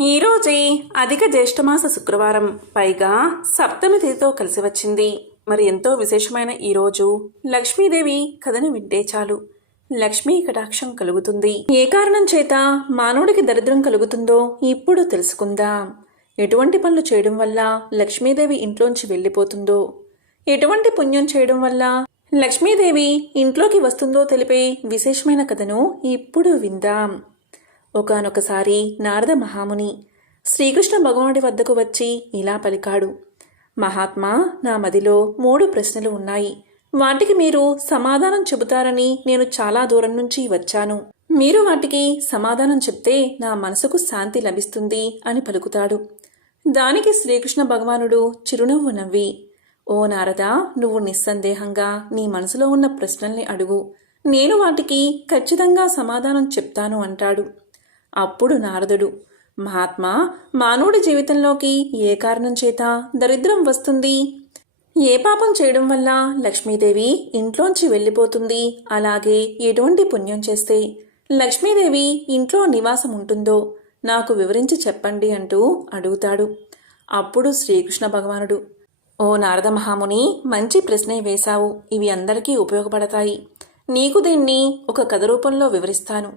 ఈరోజే అధిక జ్యేష్ఠమాస శుక్రవారం, పైగా సప్తమి తిథితో కలిసి వచ్చింది. మరి ఎంతో విశేషమైన ఈరోజు లక్ష్మీదేవి కథను వింటే చాలు లక్ష్మీ కటాక్షం కలుగుతుంది. ఏ కారణం చేత మానవుడికి దరిద్రం కలుగుతుందో ఇప్పుడు తెలుసుకుందాం. ఎటువంటి పనులు చేయడం వల్ల లక్ష్మీదేవి ఇంట్లోంచి వెళ్ళిపోతుందో, ఎటువంటి పుణ్యం చేయడం వల్ల లక్ష్మీదేవి ఇంట్లోకి వస్తుందో తెలిపే విశేషమైన కథను ఇప్పుడు విందాం. ఒకానొకసారి నారద మహాముని శ్రీకృష్ణ భగవానుడి వద్దకు వచ్చి ఇలా పలికాడు. మహాత్మా, నా మదిలో 3 ప్రశ్నలు ఉన్నాయి. వాటికి మీరు సమాధానం చెబుతారని నేను చాలా దూరం నుంచి వచ్చాను. మీరు వాటికి సమాధానం చెప్తే నా మనసుకు శాంతి లభిస్తుంది అని పలుకుతాడు. దానికి శ్రీకృష్ణ భగవానుడు చిరునవ్వు నవ్వి, ఓ నారదా, నువ్వు నిస్సందేహంగా నీ మనసులో ఉన్న ప్రశ్నల్ని అడుగు, నేను వాటికి ఖచ్చితంగా సమాధానం చెప్తాను అంటాడు. అప్పుడు నారదుడు, మహాత్మా, మానవుడి జీవితంలోకి ఏ కారణం చేత దరిద్రం వస్తుంది? ఏ పాపం చేయడం వల్ల లక్ష్మీదేవి ఇంట్లోంచి వెళ్ళిపోతుంది? అలాగే ఎటువంటి పుణ్యం చేస్తే లక్ష్మీదేవి ఇంట్లో నివాసం ఉంటుందో నాకు వివరించి చెప్పండి అంటూ అడుగుతాడు. అప్పుడు శ్రీకృష్ణ భగవానుడు, ఓ నారద మహాముని, మంచి ప్రశ్నే వేశావు. ఇవి అందరికీ ఉపయోగపడతాయి. నీకు దీన్ని ఒక కథ రూపంలో వివరిస్తాను.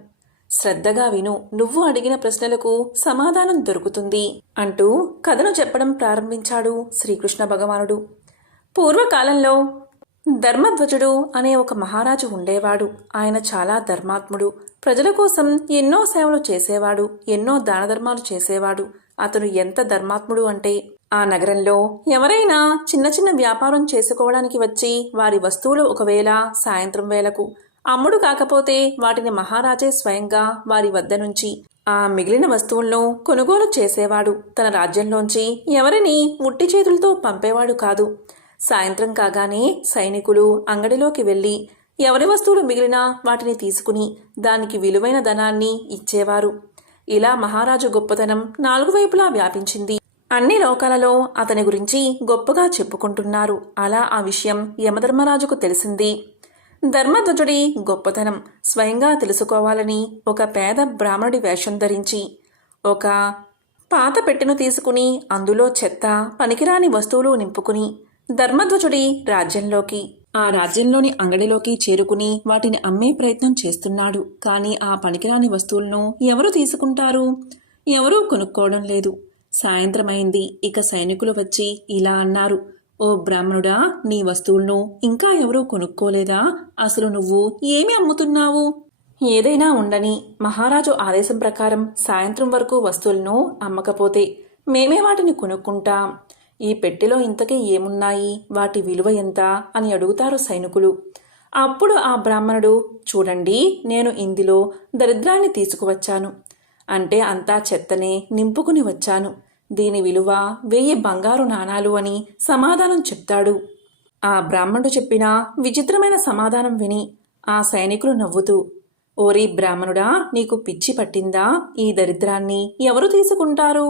శ్రద్ధగా విను, నువ్వు అడిగిన ప్రశ్నలకు సమాధానం దొరుకుతుంది అంటూ కథను చెప్పడం ప్రారంభించాడు శ్రీకృష్ణ భగవానుడు. పూర్వకాలంలో ధర్మధ్వజుడు అనే ఒక మహారాజు ఉండేవాడు. ఆయన చాలా ధర్మాత్ముడు. ప్రజల కోసం ఎన్నో సేవలు చేసేవాడు, ఎన్నో దాన ధర్మాలు చేసేవాడు. అతను ఎంత ధర్మాత్ముడు అంటే, ఆ నగరంలో ఎవరైనా చిన్న చిన్న వ్యాపారం చేసుకోవడానికి వచ్చి వారి వస్తువులు ఒకవేళ సాయంత్రం వేళకు అమ్ముడు కాకపోతే వాటిని మహారాజే స్వయంగా వారి వద్ద నుంచి ఆ మిగిలిన వస్తువులను కొనుగోలు చేసేవాడు. తన రాజ్యంలోంచి ఎవరిని ఉట్టి చేతులతో పంపేవాడు కాదు. సాయంత్రం కాగానే సైనికులు అంగడిలోకి వెళ్ళి ఎవరి వస్తువులు మిగిలినా వాటిని తీసుకుని దానికి విలువైన ధనాన్ని ఇచ్చేవారు. ఇలా మహారాజు గొప్పతనం 4 వైపులా వ్యాపించింది. అన్ని లోకాలలో అతని గురించి గొప్పగా చెప్పుకుంటున్నారు. అలా ఆ విషయం యమధర్మరాజుకు తెలిసింది. ధర్మధ్వజుడి గొప్పతనం స్వయంగా తెలుసుకోవాలని ఒక పేద బ్రాహ్మణుడి వేషం ధరించి ఒక పాత పెట్టెను తీసుకుని అందులో చెత్త, పనికిరాని వస్తువులు నింపుకుని ధర్మధ్వజుడి రాజ్యంలోకి, ఆ రాజ్యంలోని అంగడిలోకి చేరుకుని వాటిని అమ్మే ప్రయత్నం చేస్తున్నాడు. కానీ ఆ పనికిరాని వస్తువులను ఎవరు తీసుకుంటారు? ఎవరూ కొనుక్కోవడం లేదు. సాయంత్రమైంది. ఇక సైనికులు వచ్చి ఇలా అన్నారు, ఓ బ్రాహ్మణుడా, నీ వస్తువులను ఇంకా ఎవరూ కొనుక్కోలేదా? అసలు నువ్వు ఏమి అమ్ముతున్నావు? ఏదైనా ఉండని, మహారాజు ఆదేశం ప్రకారం సాయంత్రం వరకు వస్తువులను అమ్మకపోతే మేమే వాటిని కొనుక్కుంటాం. ఈ పెట్టెలో ఇంతకీ ఏమున్నాయి? వాటి విలువ ఎంత అని అడుగుతారు సైనికులు. అప్పుడు ఆ బ్రాహ్మణుడు, చూడండి, నేను ఇందులో దరిద్రాన్ని తీసుకువచ్చాను. అంటే అంతా చెత్తనే నింపుకుని వచ్చాను. దీని విలువ 1000 బంగారు నాణాలు అని సమాధానం చెప్తాడు. ఆ బ్రాహ్మణుడు చెప్పిన విచిత్రమైన సమాధానం విని ఆ సైనికులు నవ్వుతూ, ఓరి బ్రాహ్మణుడా, నీకు పిచ్చి పట్టిందా? ఈ దరిద్రాన్ని ఎవరు తీసుకుంటారు?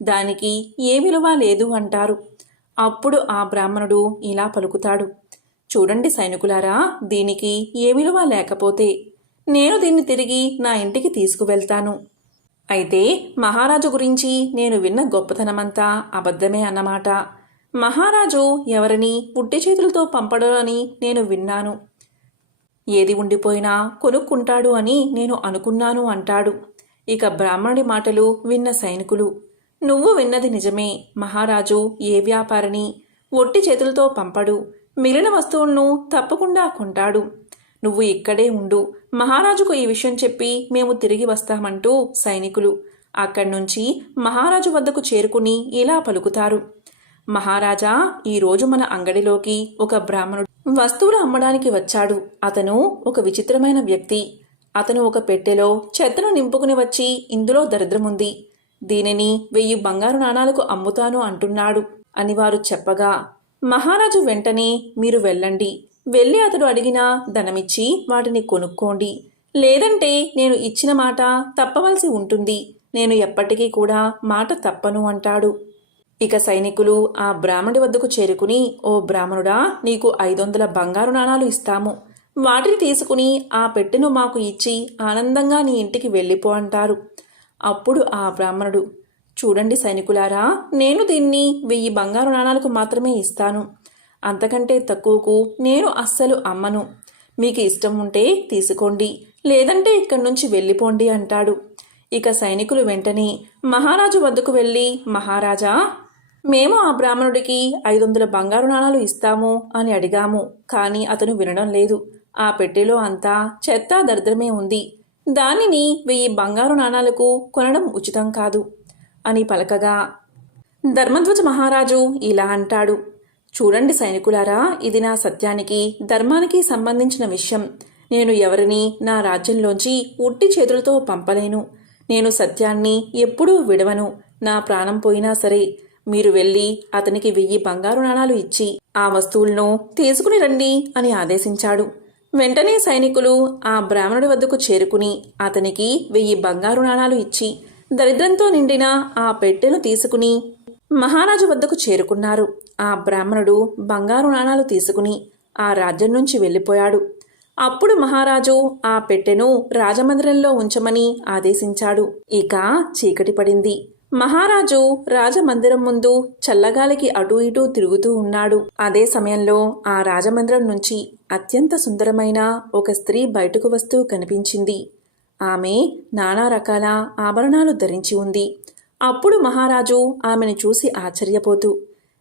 దానికి ఏ విలువ లేదు అంటారు. అప్పుడు ఆ బ్రాహ్మణుడు ఇలా పలుకుతాడు, చూడండి సైనికులారా, దీనికి ఏ విలువ లేకపోతే నేను దీన్ని తిరిగి నా ఇంటికి తీసుకువెళ్తాను. అయితే మహారాజు గురించి నేను విన్న గొప్పతనమంతా అబద్ధమే అన్నమాట. మహారాజు ఎవరిని ఉట్టి చేతులతో పంపడు అని నేను విన్నాను. ఏది ఉండిపోయినా కొనుక్కుంటాడు అని నేను అనుకున్నాను అంటాడు. ఇక బ్రాహ్మణుడి మాటలు విన్న సైనికులు, నువ్వు విన్నది నిజమే. మహారాజు ఏ వ్యాపారిని ఒట్టి చేతులతో పంపడు. మిగిలిన వస్తువులను తప్పకుండా కొంటాడు. నువ్వు ఇక్కడే ఉండు. మహారాజుకు ఈ విషయం చెప్పి మేము తిరిగి వస్తామంటూ సైనికులు అక్కడి నుంచి మహారాజు వద్దకు చేరుకుని ఇలా పలుకుతారు, మహారాజా, ఈరోజు మన అంగడిలోకి ఒక బ్రాహ్మణుడు వస్తువులు అమ్మడానికి వచ్చాడు. అతను ఒక విచిత్రమైన వ్యక్తి. అతను ఒక పెట్టెలో చెత్తను నింపుకుని వచ్చి ఇందులో దరిద్రముంది, దీనిని 1000 బంగారు నాణాలకు అమ్ముతాను అంటున్నాడు అని వారు చెప్పగా, మహారాజు వెంటనే, మీరు వెళ్ళండి, వెళ్ళి అతడు అడిగిన ధనమిచ్చి వాటిని కొనుక్కోండి. లేదంటే నేను ఇచ్చిన మాట తప్పవలసి ఉంటుంది. నేను ఎప్పటికీ కూడా మాట తప్పను అంటాడు. ఇక సైనికులు ఆ బ్రాహ్మణుడి వద్దకు చేరుకుని, ఓ బ్రాహ్మణుడా, నీకు 500 బంగారు నాణాలు ఇస్తాము. వాటిని తీసుకుని ఆ పెట్టెను మాకు ఇచ్చి ఆనందంగా నీ ఇంటికి వెళ్ళిపో అంటారు. అప్పుడు ఆ బ్రాహ్మణుడు, చూడండి సైనికులారా, నేను దీన్ని 1000 బంగారు నాణాలకు మాత్రమే ఇస్తాను. అంతకంటే తక్కువకు నేను అస్సలు అమ్మను. మీకు ఇష్టం ఉంటే తీసుకోండి, లేదంటే ఇక్కడి నుంచి వెళ్ళిపోండి అంటాడు. ఇక సైనికులు వెంటనే మహారాజు వద్దకు వెళ్ళి, మహారాజా, మేము ఆ బ్రాహ్మణుడికి 500 బంగారు నాణాలు ఇస్తాము అని అడిగాము. కానీ అతను వినడం లేదు. ఆ పెట్టెలో అంతా చెత్త దరిద్రమే ఉంది. దానిని 1000 బంగారు నాణాలకు కొనడం ఉచితం కాదు అని పలకగా ధర్మధ్వజ మహారాజు ఇలా అంటాడు. చూడండి సైనికులారా, ఇది నా సత్యానికి ధర్మానికి సంబంధించిన విషయం. నేను ఎవరిని నా రాజ్యంలోంచి ఉట్టి చేతులతో పంపలేను. నేను సత్యాన్ని ఎప్పుడూ విడవను. నా ప్రాణం పోయినా సరే మీరు వెళ్ళి అతనికి 1000 బంగారు నాణాలు ఇచ్చి ఆ వస్తువులను తీసుకుని రండి అని ఆదేశించాడు. వెంటనే సైనికులు ఆ బ్రాహ్మణుడి వద్దకు చేరుకుని అతనికి 1000 బంగారు నాణాలు ఇచ్చి దరిద్రంతో నిండిన ఆ పెట్టెను తీసుకుని మహారాజు వద్దకు చేరుకున్నారు. ఆ బ్రాహ్మణుడు బంగారు నాణాలు తీసుకుని ఆ రాజ్యం నుంచి వెళ్ళిపోయాడు. అప్పుడు మహారాజు ఆ పెట్టెను రాజమందిరంలో ఉంచమని ఆదేశించాడు. ఇక చీకటి పడింది. మహారాజు రాజమందిరం ముందు చల్లగాలికి అటూ ఇటూ తిరుగుతూ ఉన్నాడు. అదే సమయంలో ఆ రాజమందిరం నుంచి అత్యంత సుందరమైన ఒక స్త్రీ బయటకు వస్తూ కనిపించింది. ఆమె నానా రకాల ఆభరణాలు ధరించి ఉంది. అప్పుడు మహారాజు ఆమెను చూసి ఆశ్చర్యపోతూ,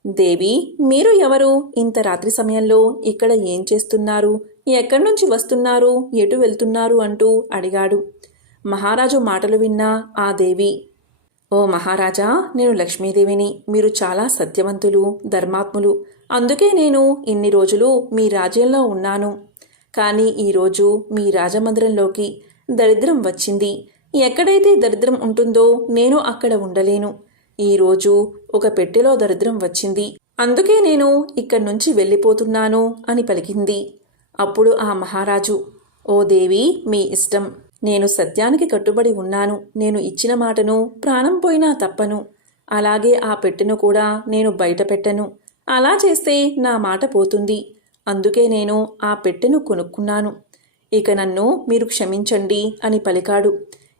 దేవి, మీరు ఎవరు? ఇంత రాత్రి సమయంలో ఇక్కడ ఏం చేస్తున్నారు? ఎక్కడి నుంచి వస్తున్నారు? ఎటు వెళ్తున్నారు? అంటూ అడిగాడు. మహారాజు మాటలు విన్న ఆ దేవి, ఓ మహారాజా, నేను లక్ష్మీదేవిని. మీరు చాలా సత్యవంతులు, ధర్మాత్ములు. అందుకే నేను ఇన్ని రోజులు మీ రాజ్యంలో ఉన్నాను. కానీ ఈరోజు మీ రాజమందిరంలోకి దరిద్రం వచ్చింది. ఎక్కడైతే దరిద్రం ఉంటుందో నేను అక్కడ ఉండలేను. ఈరోజు ఒక పెట్టెలో దరిద్రం వచ్చింది. అందుకే నేను ఇక్కడి నుంచి వెళ్ళిపోతున్నాను అని పలికింది. అప్పుడు ఆ మహారాజు, ఓ దేవి, మీ ఇష్టం. నేను సత్యానికి కట్టుబడి ఉన్నాను. నేను ఇచ్చిన మాటను ప్రాణం పోయినా తప్పను. అలాగే ఆ పెట్టెను కూడా నేను బయట పెట్టను. అలా చేస్తే నా మాట పోతుంది. అందుకే నేను ఆ పెట్టెను కొనుక్కున్నాను. ఇక నన్ను మీరు క్షమించండి అని పలికాడు.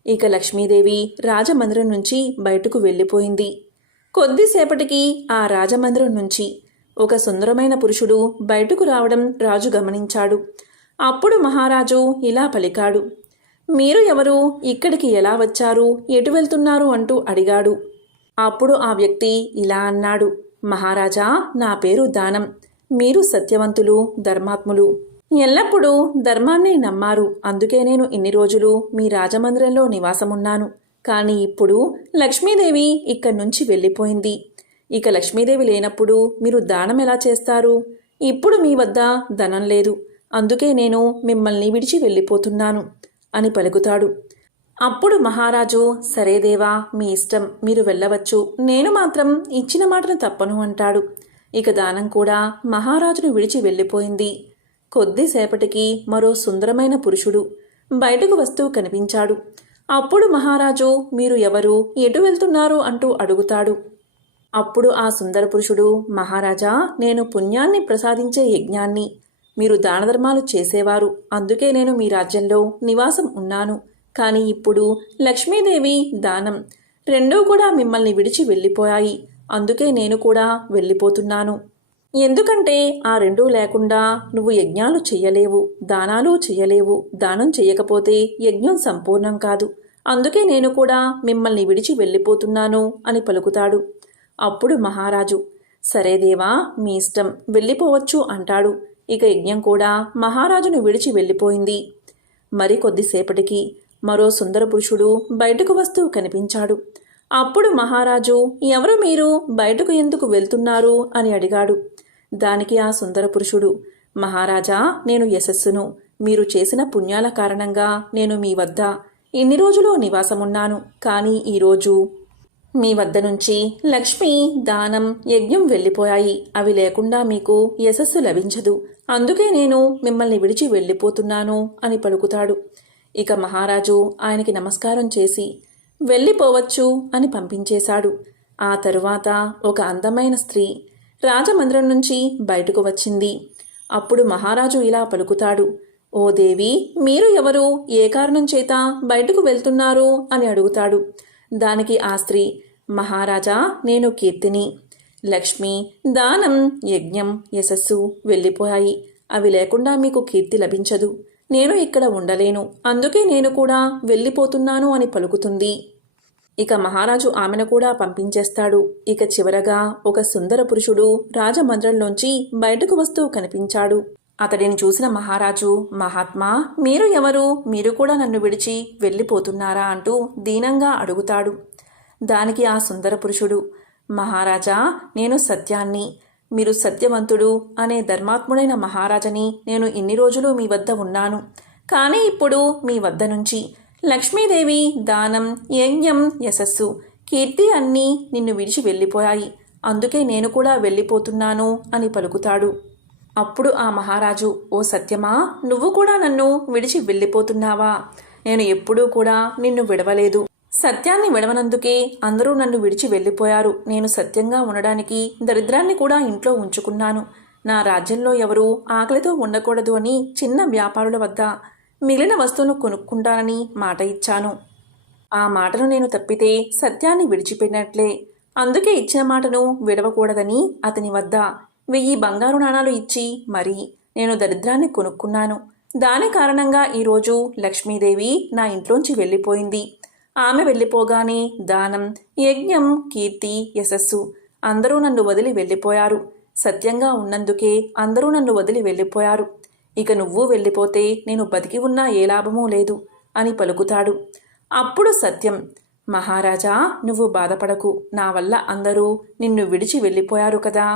ఇక లక్ష్మీదేవి రాజమందిరం నుంచి బయటకు వెళ్ళిపోయింది. కొద్దిసేపటికి ఆ రాజమందిరం నుంచి ఒక సుందరమైన పురుషుడు బయటకు రావడం రాజు గమనించాడు. అప్పుడు మహారాజు ఇలా పలికాడు, మీరు ఎవరు? ఇక్కడికి ఎలా వచ్చారు? ఎటు వెళ్తున్నారు? అంటూ అడిగాడు. అప్పుడు ఆ వ్యక్తి ఇలా అన్నాడు, మహారాజా, నా పేరు దానం. మీరు సత్యవంతులు, ధర్మాత్ములు. ఎల్లప్పుడూ ధర్మాన్ని నమ్మారు. అందుకే నేను ఇన్ని రోజులు మీ రాజమందిరంలో నివాసమున్నాను. కానీ ఇప్పుడు లక్ష్మీదేవి ఇక్కడి నుంచి వెళ్ళిపోయింది. ఇక లక్ష్మీదేవి లేనప్పుడు మీరు దానం ఎలా చేస్తారు? ఇప్పుడు మీ వద్ద ధనం లేదు. అందుకే నేను మిమ్మల్ని విడిచి వెళ్ళిపోతున్నాను అని పలుకుతాడు. అప్పుడు మహారాజు, సరే దేవా, మీ ఇష్టం, మీరు వెళ్ళవచ్చు. నేను మాత్రం ఇచ్చిన మాటను తప్పను అంటాడు. ఇక దానం కూడా మహారాజును విడిచి వెళ్ళిపోయింది. కొద్దిసేపటికి మరో సుందరమైన పురుషుడు బయటకు వస్తూ కనిపించాడు. అప్పుడు మహారాజు, మీరు ఎవరు? ఎటు వెళ్తున్నారు? అంటూ అడుగుతాడు. అప్పుడు ఆ సుందర పురుషుడు, మహారాజా, నేను పుణ్యాన్ని ప్రసాదించే యజ్ఞాన్ని. మీరు దానధర్మాలు చేసేవారు. అందుకే నేను మీ రాజ్యంలో నివాసం ఉన్నాను. కానీ ఇప్పుడు లక్ష్మీదేవి, దానం రెండూ కూడా మిమ్మల్ని విడిచి వెళ్ళిపోయాయి. అందుకే నేను కూడా వెళ్ళిపోతున్నాను. ఎందుకంటే ఆ రెండూ లేకుండా నువ్వు యజ్ఞాలు చెయ్యలేవు, దానాలు చెయ్యలేవు. దానం చెయ్యకపోతే యజ్ఞం సంపూర్ణం కాదు. అందుకే నేను కూడా మిమ్మల్ని విడిచి వెళ్ళిపోతున్నాను అని పలుకుతాడు. అప్పుడు మహారాజు, సరే దేవా, మీ ఇష్టం, వెళ్ళిపోవచ్చు అంటాడు. ఇక యజ్ఞం కూడా మహారాజును విడిచి వెళ్ళిపోయింది. మరి కొద్దిసేపటికి మరో సుందర పురుషుడు బయటకు వస్తూ కనిపించాడు. అప్పుడు మహారాజు, ఎవరు మీరు? బయటకు ఎందుకు వెళ్తున్నారు అని అడిగాడు. దానికి ఆ సుందర పురుషుడు, మహారాజా, నేను యశస్సును. మీరు చేసిన పుణ్యాల కారణంగా నేను మీ వద్ద ఇన్ని రోజులు నివాసమున్నాను. కానీ ఈరోజు మీ వద్ద నుంచి లక్ష్మి, దానం, యజ్ఞం వెళ్ళిపోయాయి. అవి లేకుండా మీకు యశస్సు లభించదు. అందుకే నేను మిమ్మల్ని విడిచి వెళ్ళిపోతున్నాను అని పలుకుతాడు. ఇక మహారాజు ఆయనకి నమస్కారం చేసి వెళ్ళిపోవచ్చు అని పంపించేశాడు. ఆ తరువాత ఒక అందమైన స్త్రీ రాజమందిరం నుంచి బయటకు వచ్చింది. అప్పుడు మహారాజు ఇలా పలుకుతాడు, ఓ దేవి, మీరు ఎవరు? ఏ కారణం చేత బయటకు వెళ్తున్నారు అని అడుగుతాడు. దానికి ఆ స్త్రీ, మహారాజా, నేను కీర్తిని. లక్ష్మి, దానం, యజ్ఞం, యశస్సు వెళ్ళిపోయాయి. అవి లేకుండా మీకు కీర్తి లభించదు. నేను ఇక్కడ ఉండలేను, అందుకే నేను కూడా వెళ్ళిపోతున్నాను అని పలుకుతుంది. ఇక మహారాజు ఆమెను కూడా పంపించేస్తాడు. ఇక చివరగా ఒక సుందర పురుషుడు రాజమందిరంలోంచి బయటకు వస్తూ కనిపించాడు. అతడిని చూసిన మహారాజు, మహాత్మా, మీరు ఎవరు? మీరు కూడా నన్ను విడిచి వెళ్ళిపోతున్నారా అంటూ దీనంగా అడుగుతాడు. దానికి ఆ సుందర పురుషుడు, మహారాజా, నేను సత్యాన్ని. మీరు సత్యవంతుడు అనే ధర్మాత్ముడైన మహారాజని నేను ఇన్ని రోజులు మీ వద్ద ఉన్నాను. కానీ ఇప్పుడు మీ వద్ద నుంచి లక్ష్మీదేవి, దానం, యజ్ఞం, యశస్సు, కీర్తి అన్నీ నిన్ను విడిచి వెళ్ళిపోయాయి. అందుకే నేను కూడా వెళ్ళిపోతున్నాను అని పలుకుతాడు. అప్పుడు ఆ మహారాజు, ఓ సత్యమా, నువ్వు కూడా నన్ను విడిచి వెళ్ళిపోతున్నావా? నేను ఎప్పుడూ కూడా నిన్ను విడవలేదు. సత్యాన్ని విడవనందుకే అందరూ నన్ను విడిచి వెళ్ళిపోయారు. నేను సత్యంగా ఉండడానికి దరిద్రాన్ని కూడా ఇంట్లో ఉంచుకున్నాను. నా రాజ్యంలో ఎవరూ ఆకలితో ఉండకూడదు అని చిన్న వ్యాపారుల వద్ద మిగిలిన వస్తువును కొనుక్కుంటానని మాట ఇచ్చాను. ఆ మాటను నేను తప్పితే సత్యాన్ని విడిచిపెట్టినట్లే. అందుకే ఇచ్చిన మాటను విడవకూడదని అతని వద్ద 1000 బంగారు నాణాలు ఇచ్చి మరీ నేను దరిద్రాన్ని కొనుక్కున్నాను. దాని కారణంగా ఈరోజు లక్ష్మీదేవి నా ఇంట్లోంచి వెళ్ళిపోయింది. ఆమె వెళ్ళిపోగానే దానం, యజ్ఞం, కీర్తి, యశస్సు అందరూ నన్ను వదిలి వెళ్ళిపోయారు. సత్యంగా ఉన్నందుకే అందరూ నన్ను వదిలి వెళ్ళిపోయారు. ఇక నువ్వు వెళ్ళిపోతే నేను బతికి ఉన్నా ఏ లాభమూ లేదు అని పలుకుతాడు. అప్పుడు సత్యం, మహారాజా, నువ్వు బాధపడకు. నా వల్ల అందరూ నిన్ను విడిచి వెళ్ళిపోయారు కదా.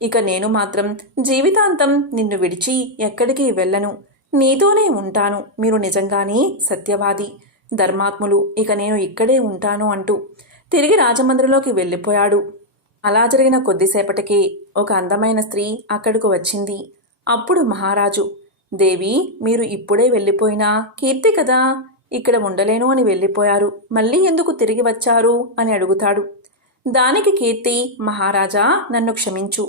ఇక నేను మాత్రం జీవితాంతం నిన్ను విడిచి ఎక్కడికి వెళ్ళను. నీతోనే ఉంటాను. మీరు నిజంగానే సత్యవాది, ధర్మాత్ములు. ఇక నేను ఇక్కడే ఉంటాను అంటూ తిరిగి రాజమందిరంలోకి వెళ్ళిపోయాడు. అలా జరిగిన కొద్దిసేపటికి ఒక అందమైన స్త్రీ అక్కడకు వచ్చింది. అప్పుడు మహారాజు, దేవి, మీరు ఇప్పుడే వెళ్ళిపోయినా కీర్తి కదా, ఇక్కడ ఉండలేను అని వెళ్ళిపోయారు. మళ్ళీ ఎందుకు తిరిగి వచ్చారు అని అడుగుతాడు. దానికి కీర్తి, మహారాజా, నన్ను క్షమించు.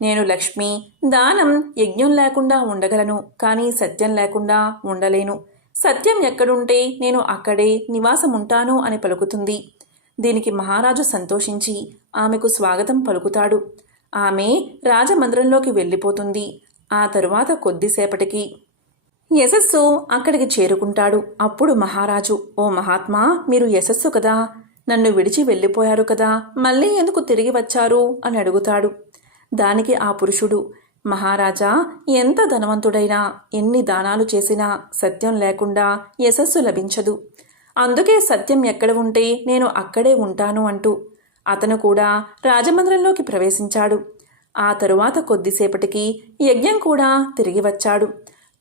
నేను లక్ష్మి, దానం, యజ్ఞం లేకుండా ఉండగలను, కానీ సత్యం లేకుండా ఉండలేను. సత్యం ఎక్కడుంటే నేను అక్కడే నివాసముంటాను అని పలుకుతుంది. దీనికి మహారాజు సంతోషించి ఆమెకు స్వాగతం పలుకుతాడు. ఆమె రాజమందిరంలోకి వెళ్ళిపోతుంది. ఆ తరువాత కొద్దిసేపటికి యశస్సు అక్కడికి చేరుకుంటాడు. అప్పుడు మహారాజు, ఓ మహాత్మా, మీరు యశస్సు కదా, నన్ను విడిచి వెళ్ళిపోయారు కదా, మళ్ళీ ఎందుకు తిరిగి వచ్చారు అని అడుగుతాడు. దానికి ఆ పురుషుడు, మహారాజా, ఎంత ధనవంతుడైనా ఎన్ని దానాలు చేసినా సత్యం లేకుండా యశస్సు లభించదు. అందుకే సత్యం ఎక్కడ ఉంటే నేను అక్కడే ఉంటాను అంటూ అతను కూడా రాజమందిరంలోకి ప్రవేశించాడు. ఆ తరువాత కొద్దిసేపటికి యజ్ఞం కూడా తిరిగి వచ్చాడు.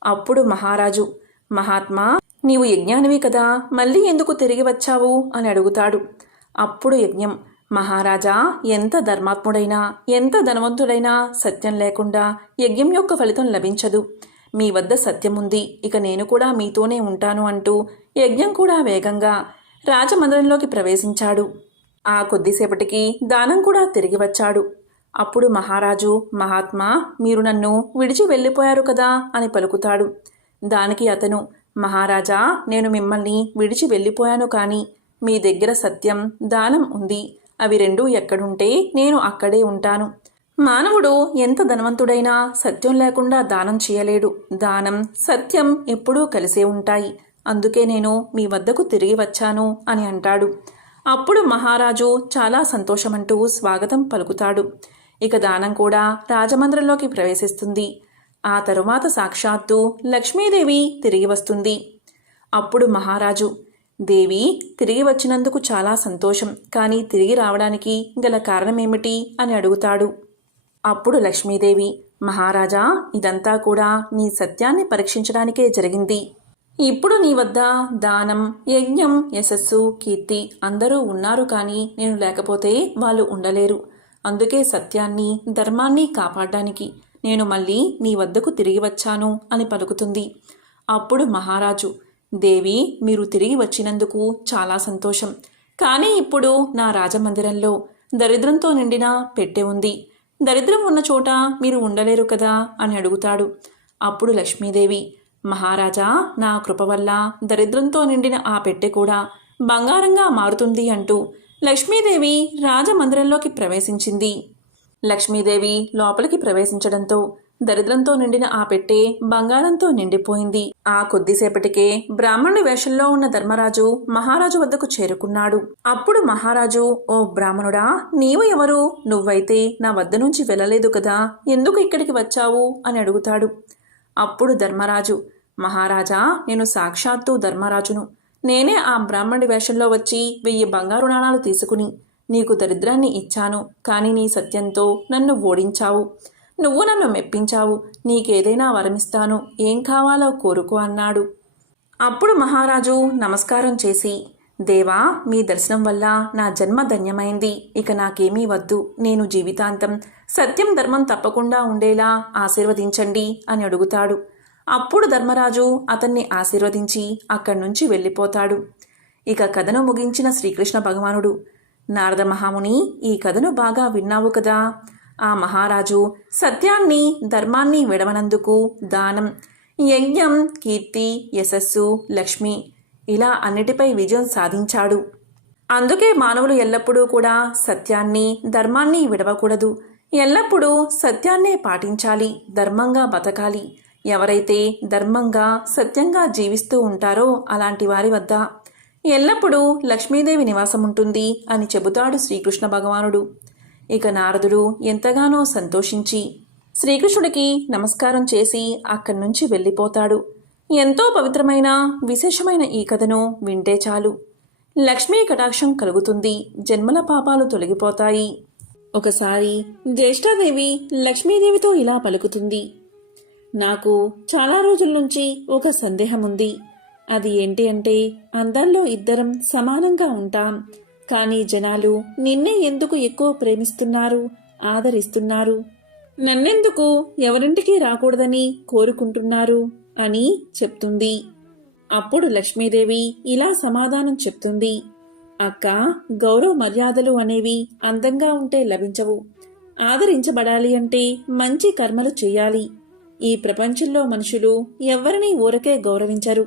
అప్పుడు మహారాజు, మహాత్మా, నీవు యజ్ఞానివి కదా, మళ్ళీ ఎందుకు తిరిగి వచ్చావు అని అడుగుతాడు. అప్పుడు యజ్ఞం, మహారాజా, ఎంత ధర్మాత్ముడైనా ఎంత ధనవంతుడైనా సత్యం లేకుండా యజ్ఞం యొక్క ఫలితం లభించదు. మీ వద్ద సత్యముంది, ఇక నేను కూడా మీతోనే ఉంటాను అంటూ యజ్ఞం కూడా వేగంగా రాజమందిరంలోకి ప్రవేశించాడు. ఆ కొద్దిసేపటికి దానం కూడా తిరిగి వచ్చాడు. అప్పుడు మహారాజు, మహాత్మా, మీరు నన్ను విడిచి వెళ్ళిపోయారు కదా అని పలుకుతాడు. దానికి అతను, మహారాజా, నేను మిమ్మల్ని విడిచి వెళ్ళిపోయాను, కానీ మీ దగ్గర సత్యం, దానం ఉంది. అవి రెండూ ఎక్కడుంటే నేను అక్కడే ఉంటాను. మానవుడు ఎంత ధనవంతుడైనా సత్యం లేకుండా దానం చేయలేడు. దానం, సత్యం ఎప్పుడూ కలిసే ఉంటాయి. అందుకే నేను మీ వద్దకు తిరిగి వచ్చాను అని అంటాడు. అప్పుడు మహారాజు చాలా సంతోషమంటూ స్వాగతం పలుకుతాడు. ఇక దానం కూడా రాజమందిరంలోకి ప్రవేశిస్తుంది. ఆ తరువాత సాక్షాత్తు లక్ష్మీదేవి తిరిగి వస్తుంది. అప్పుడు మహారాజు, దేవి, తిరిగి వచ్చినందుకు చాలా సంతోషం, కానీ తిరిగి రావడానికి గల కారణమేమిటి అని అడుగుతాడు. అప్పుడు లక్ష్మీదేవి, మహారాజా, ఇదంతా కూడా నీ సత్యాన్ని పరీక్షించడానికే జరిగింది. ఇప్పుడు నీ వద్ద దానం, యజ్ఞం, యశస్సు, కీర్తి అందరూ ఉన్నారు, కానీ నేను లేకపోతే వాళ్ళు ఉండలేరు. అందుకే సత్యాన్ని, ధర్మాన్ని కాపాడడానికి నేను మళ్ళీ నీ వద్దకు తిరిగి వచ్చాను అని పలుకుతుంది. అప్పుడు మహారాజు, దేవి, మీరు తిరిగి వచ్చినందుకు చాలా సంతోషం, కానీ ఇప్పుడు నా రాజమందిరంలో దరిద్రంతో నిండిన పెట్టె ఉంది. దరిద్రం ఉన్న చోట మీరు ఉండలేరు కదా అని అడుగుతాడు. అప్పుడు లక్ష్మీదేవి, మహారాజా, నా కృప వల్ల దరిద్రంతో నిండిన ఆ పెట్టె కూడా బంగారంగా మారుతుంది అంటూ లక్ష్మీదేవి రాజమందిరంలోకి ప్రవేశించింది. లక్ష్మీదేవి లోపలికి ప్రవేశించడంతో దరిద్రంతో నిండిన ఆ పెట్టె బంగారంతో నిండిపోయింది. ఆ కొద్దిసేపటికే బ్రాహ్మణుడి వేషంలో ఉన్న ధర్మరాజు మహారాజు వద్దకు చేరుకున్నాడు. అప్పుడు మహారాజు, ఓ బ్రాహ్మణుడా, నీవు ఎవరు? నువ్వైతే నా వద్ద నుంచి వెళ్ళలేదు కదా, ఎందుకు ఇక్కడికి వచ్చావు అని అడుగుతాడు. అప్పుడు ధర్మరాజు, మహారాజా, నేను సాక్షాత్తు ధర్మరాజును. నేనే ఆ బ్రాహ్మణుడి వేషంలో వచ్చి 1000 బంగారు నాణాలు తీసుకుని నీకు దరిద్రాన్ని ఇచ్చాను. కానీ నీ సత్యంతో నన్ను ఓడించావు. నువ్వు నన్ను మెప్పించావు. నీకేదైనా వరమిస్తాను, ఏం కావాలో కోరుకో అన్నాడు. అప్పుడు మహారాజు నమస్కారం చేసి, దేవా, మీ దర్శనం వల్ల నా జన్మ ధన్యమైంది. ఇక నాకేమీ వద్దు. నేను జీవితాంతం సత్యం ధర్మం తప్పకుండా ఉండేలా ఆశీర్వదించండి అని అడుగుతాడు. అప్పుడు ధర్మరాజు అతన్ని ఆశీర్వదించి అక్కడి నుంచి వెళ్ళిపోతాడు. ఇక కథను ముగించిన శ్రీకృష్ణ భగవానుడు, నారద మహాముని, ఈ కథను బాగా విన్నావు కదా. ఆ మహారాజు సత్యాన్ని ధర్మాన్ని విడవనందుకు దానం, యజ్ఞం, కీర్తి, యశస్సు, లక్ష్మి ఇలా అన్నిటిపై విజయం సాధించాడు. అందుకే మానవులు ఎల్లప్పుడూ కూడా సత్యాన్ని ధర్మాన్ని విడవకూడదు. ఎల్లప్పుడూ సత్యాన్నే పాటించాలి, ధర్మంగా బతకాలి. ఎవరైతే ధర్మంగా సత్యంగా జీవిస్తూ ఉంటారో అలాంటి వారి వద్ద ఎల్లప్పుడూ లక్ష్మీదేవి నివాసం ఉంటుంది అని చెబుతాడు శ్రీకృష్ణ భగవానుడు. ఇక నారదుడు ఎంతగానో సంతోషించి శ్రీకృష్ణుడికి నమస్కారం చేసి అక్కడి నుంచి వెళ్ళిపోతాడు. ఎంతో పవిత్రమైన విశేషమైన ఈ కథను వింటే చాలు లక్ష్మీ కటాక్షం కలుగుతుంది, జన్మల పాపాలు తొలగిపోతాయి. ఒకసారి జ్యేష్ఠాదేవి లక్ష్మీదేవితో ఇలా పలుకుతుంది, నాకు చాలా రోజుల నుంచి ఒక సందేహం ఉంది. అది ఏంటి అంటే, అందరిలో ఇద్దరం సమానంగా ఉంటాం, కానీ జనాలు నిన్నే ఎందుకు ఎక్కువ ప్రేమిస్తున్నారు, ఆదరిస్తున్నారు? నన్నెందుకు ఎవరింటికి రాకూడదని కోరుకుంటున్నారు అని చెప్తుంది. అప్పుడు లక్ష్మీదేవి ఇలా సమాధానం చెప్తుంది, అక్క, గౌరవ మర్యాదలు అనేవి అందంగా ఉంటే లభించవు. ఆదరించబడాలి అంటే మంచి కర్మలు చేయాలి. ఈ ప్రపంచంలో మనుషులు ఎవరినీ ఊరకే గౌరవించరు.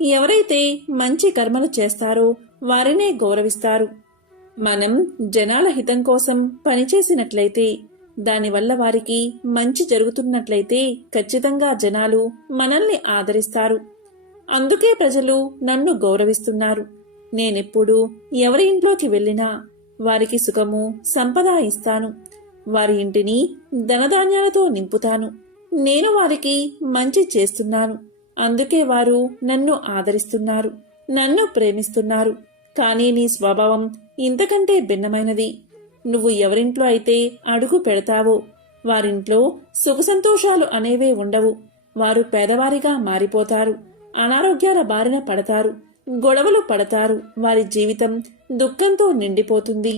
ఎవరైతే మంచి కర్మలు చేస్తారో వారినే గౌరవిస్తారు. మనం జనాల హితం కోసం పనిచేసినట్లయితే, దానివల్ల వారికి మంచి జరుగుతున్నట్లయితే ఖచ్చితంగా జనాలు మనల్ని ఆదరిస్తారు. అందుకే ప్రజలు నన్ను గౌరవిస్తున్నారు. నేనెప్పుడు ఎవరి ఇంట్లోకి వెళ్ళినా వారికి సుఖము, సంపద ఇస్తాను. వారి ఇంటిని ధనధాన్యాలతో నింపుతాను. నేను వారికి మంచి చేస్తున్నాను. అందుకే వారు నన్ను ఆదరిస్తున్నారు, నన్ను ప్రేమిస్తున్నారు. కానీ నీ స్వభావం ఇంతకంటే భిన్నమైనది. నువ్వు ఎవరింట్లో అయితే అడుగు పెడతావో వారింట్లో సుఖ సంతోషాలు అనేవే ఉండవు. వారు పేదవారిగా మారిపోతారు, అనారోగ్యాల బారిన పడతారు, గొడవలు పడతారు. వారి జీవితం దుఃఖంతో నిండిపోతుంది.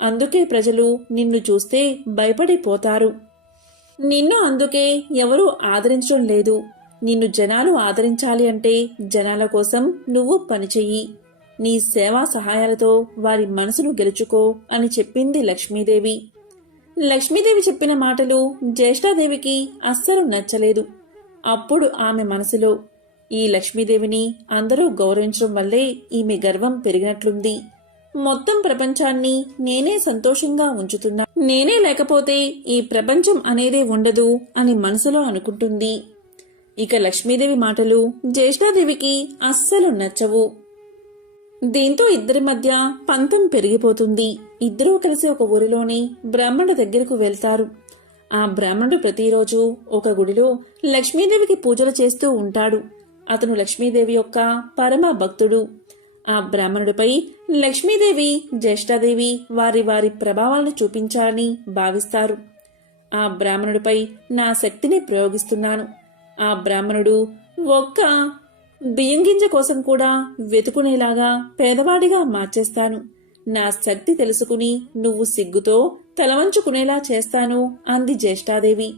అందుకే ప్రజలు నిన్ను చూస్తే భయపడిపోతారు. నిన్ను అందుకే ఎవరూ ఆదరించడం లేదు. నిన్ను జనాలు ఆదరించాలి అంటే జనాల కోసం నువ్వు పనిచెయ్యి. నీ సేవా సహాయాలతో వారి మనసును గెలుచుకో అని చెప్పింది లక్ష్మీదేవి. లక్ష్మీదేవి చెప్పిన మాటలు జ్యేష్ఠాదేవికి అస్సలు నచ్చలేదు. అప్పుడు ఆమె మనసులో, ఈ లక్ష్మీదేవిని అందరూ గౌరవించడం వల్లే ఈమె గర్వం పెరిగినట్లుంది. మొత్తం ప్రపంచాన్ని నేనే సంతోషంగా ఉంచుతున్నా, నేనే లేకపోతే ఈ ప్రపంచం అనేదే ఉండదు అని మనసులో అనుకుంటుంది. ఇక లక్ష్మీదేవి మాటలు జ్యేష్ఠాదేవికి అస్సలు నచ్చవు. దీంతో ఇద్దరి మధ్య పంతం పెరిగిపోతుంది. ఇద్దరూ కలిసి ఒక ఊరిలోని బ్రాహ్మణుడి దగ్గరకు వెళ్తారు. ఆ బ్రాహ్మణుడు ప్రతిరోజు ఒక గుడిలో లక్ష్మీదేవికి పూజలు చేస్తూ ఉంటాడు. అతను లక్ష్మీదేవి యొక్క పరమ భక్తుడు. ఆ బ్రాహ్మణుడిపై లక్ష్మీదేవి, జ్యేష్ఠాదేవి వారి వారి ప్రభావాలను చూపించాలని భావిస్తారు. ఆ బ్రాహ్మణుడిపై నా శక్తిని ప్రయోగిస్తున్నాను. ఆ బ్రాహ్మణుడు ఒక్క బియ్యం గింజ కోసం కూడా వెతుకునేలాగా పేదవాడిగా మార్చేస్తాను. నా శక్తి తెలుసుకుని నువ్వు సిగ్గుతో తలవంచుకునేలా చేస్తాను అంది జ్యేష్ఠాదేవి.